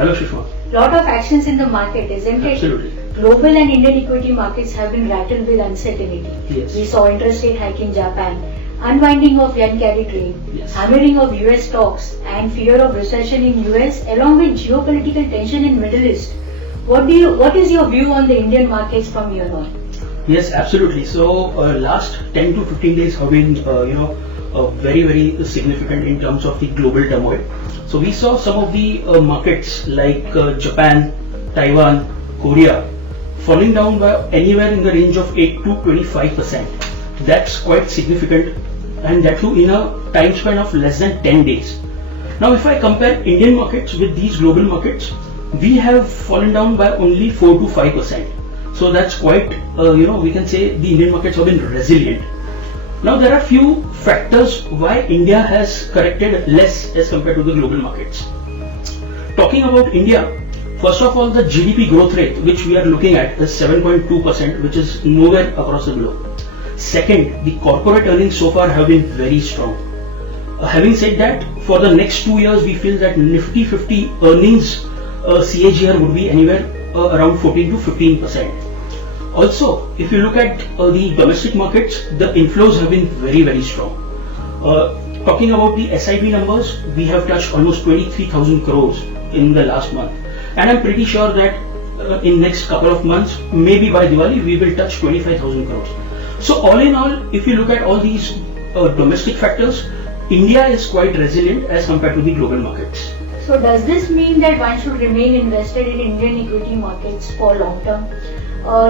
Hello, Shishma. Lot of actions in the market, isn't it? Absolutely. Global and Indian equity markets have been rattled with uncertainty. Yes. We saw interest rate hike in Japan, unwinding of yen carry trade, Yes. hammering of US stocks, and fear of recession in US, along with geopolitical tension in Middle East. What is your view on the Indian markets from here on? Yes, absolutely. So, last 10 to 15 days have been, very, very significant in terms of the global turmoil. So, we saw some of the markets like Japan, Taiwan, Korea falling down by anywhere in the range of 8 to 25%. That's quite significant, and that too in a time span of less than 10 days. Now, if I compare Indian markets with these global markets, we have fallen down by only 4 to 5%. So that's quite, we can say the Indian markets have been resilient. Now there are few factors why India has corrected less as compared to the global markets. Talking about India, first of all, the GDP growth rate which we are looking at is 7.2%, which is nowhere across the globe. Second, the corporate earnings so far have been very strong. Having said that, for the next 2 years, we feel that Nifty 50 earnings CAGR would be anywhere around 14 to 15%. Also, if you look at the domestic markets, the inflows have been very, very strong. Talking about the SIP numbers, we have touched almost 23,000 crores in the last month. And I'm pretty sure that in next couple of months, maybe by Diwali, we will touch 25,000 crores. So all in all, if you look at all these domestic factors, India is quite resilient as compared to the global markets. So does this mean that one should remain invested in Indian equity markets for long term?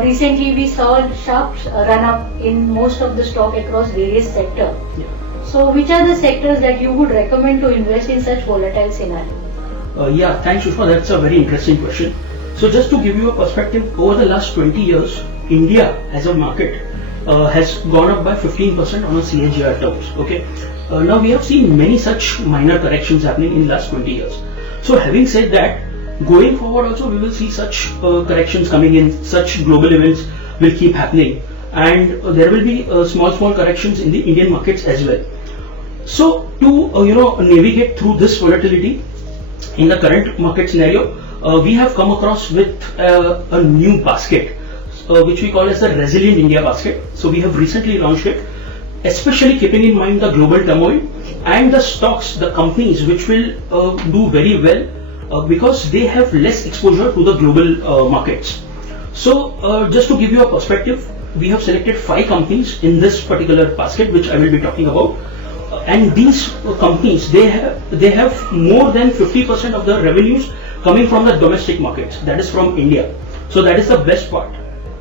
Recently we saw sharp run up in most of the stock across various sectors. Yeah. So which are the sectors that you would recommend to invest in such volatile scenario? Yeah, thanks Shushma, that's a very interesting question. So just to give you a perspective, over the last 20 years, India as a market has gone up by 15% on a CAGR terms. Okay. Now we have seen many such minor corrections happening in the last 20 years. So having said that, going forward also we will see such corrections coming in, such global events will keep happening, and there will be small corrections in the Indian markets as well. So to navigate through this volatility in the current market scenario, we have come across with a new basket which we call as the Resilient India basket. So we have recently launched it, especially keeping in mind the global turmoil and the stocks, the companies which will do very well because they have less exposure to the global markets. So just to give you a perspective, we have selected 5 companies in this particular basket which I will be talking about, and these companies they have more than 50% of the revenues coming from the domestic markets, that is from India. So that is the best part.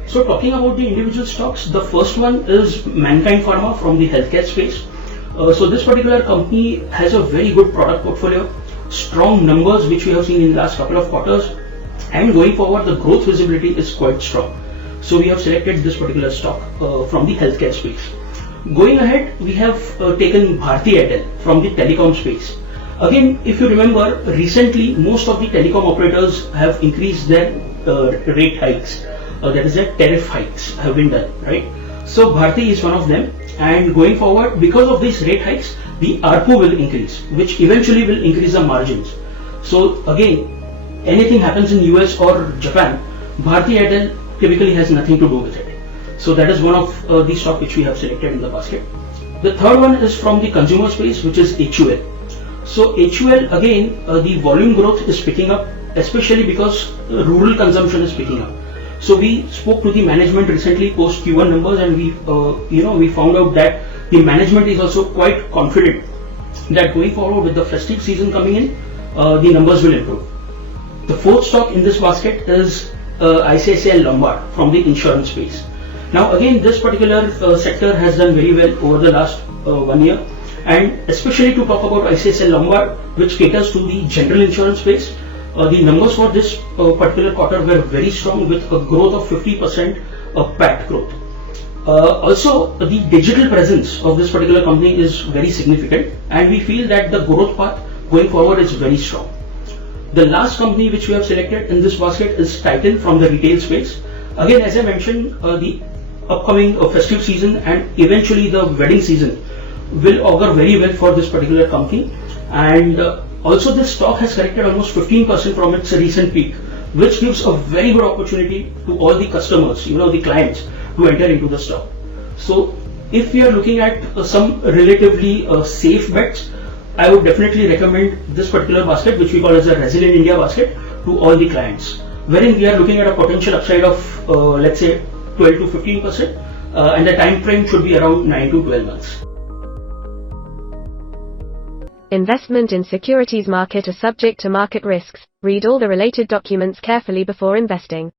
So talking about the individual stocks, the first one is Mankind Pharma from the healthcare space. So this particular company has a very good product portfolio, strong numbers which we have seen in the last couple of quarters, and going forward the growth visibility is quite strong. So we have selected this particular stock from the healthcare space. Going ahead, we have taken Bharti Airtel from the telecom space. Again, if you remember, recently most of the telecom operators have increased their rate hikes. That is, their tariff hikes have been done, right? So Bharti is one of them, and going forward, because of these rate hikes, the ARPU will increase, which eventually will increase the margins. So again, anything happens in US or Japan, Bharti Airtel typically has nothing to do with it. So that is one of the stock which we have selected in the basket. The third one is from the consumer space, which is HUL. So HUL, again, the volume growth is picking up, especially because rural consumption is picking up. So we spoke to the management recently post Q1 numbers, and we found out that the management is also quite confident that going forward with the festive season coming in, the numbers will improve. The fourth stock in this basket is ICICI Lombard from the insurance space. Now again, this particular sector has done very well over the last 1 year, and especially to talk about ICICI Lombard, which caters to the general insurance space. The numbers for this particular quarter were very strong, with a growth of 50% PAT growth. Also, the digital presence of this particular company is very significant, and we feel that the growth path going forward is very strong. The last company which we have selected in this basket is Titan from the retail space. Again, as I mentioned, the upcoming festive season and eventually the wedding season will augur very well for this particular company, and Also, this stock has corrected almost 15% from its recent peak, which gives a very good opportunity to all the customers, the clients, to enter into the stock. So, if we are looking at some relatively safe bets, I would definitely recommend this particular basket, which we call as a Resilient India basket, to all the clients, wherein we are looking at a potential upside of let's say 12 to 15%, and the time frame should be around 9 to 12 months. Investment in securities market are subject to market risks. Read all the related documents carefully before investing.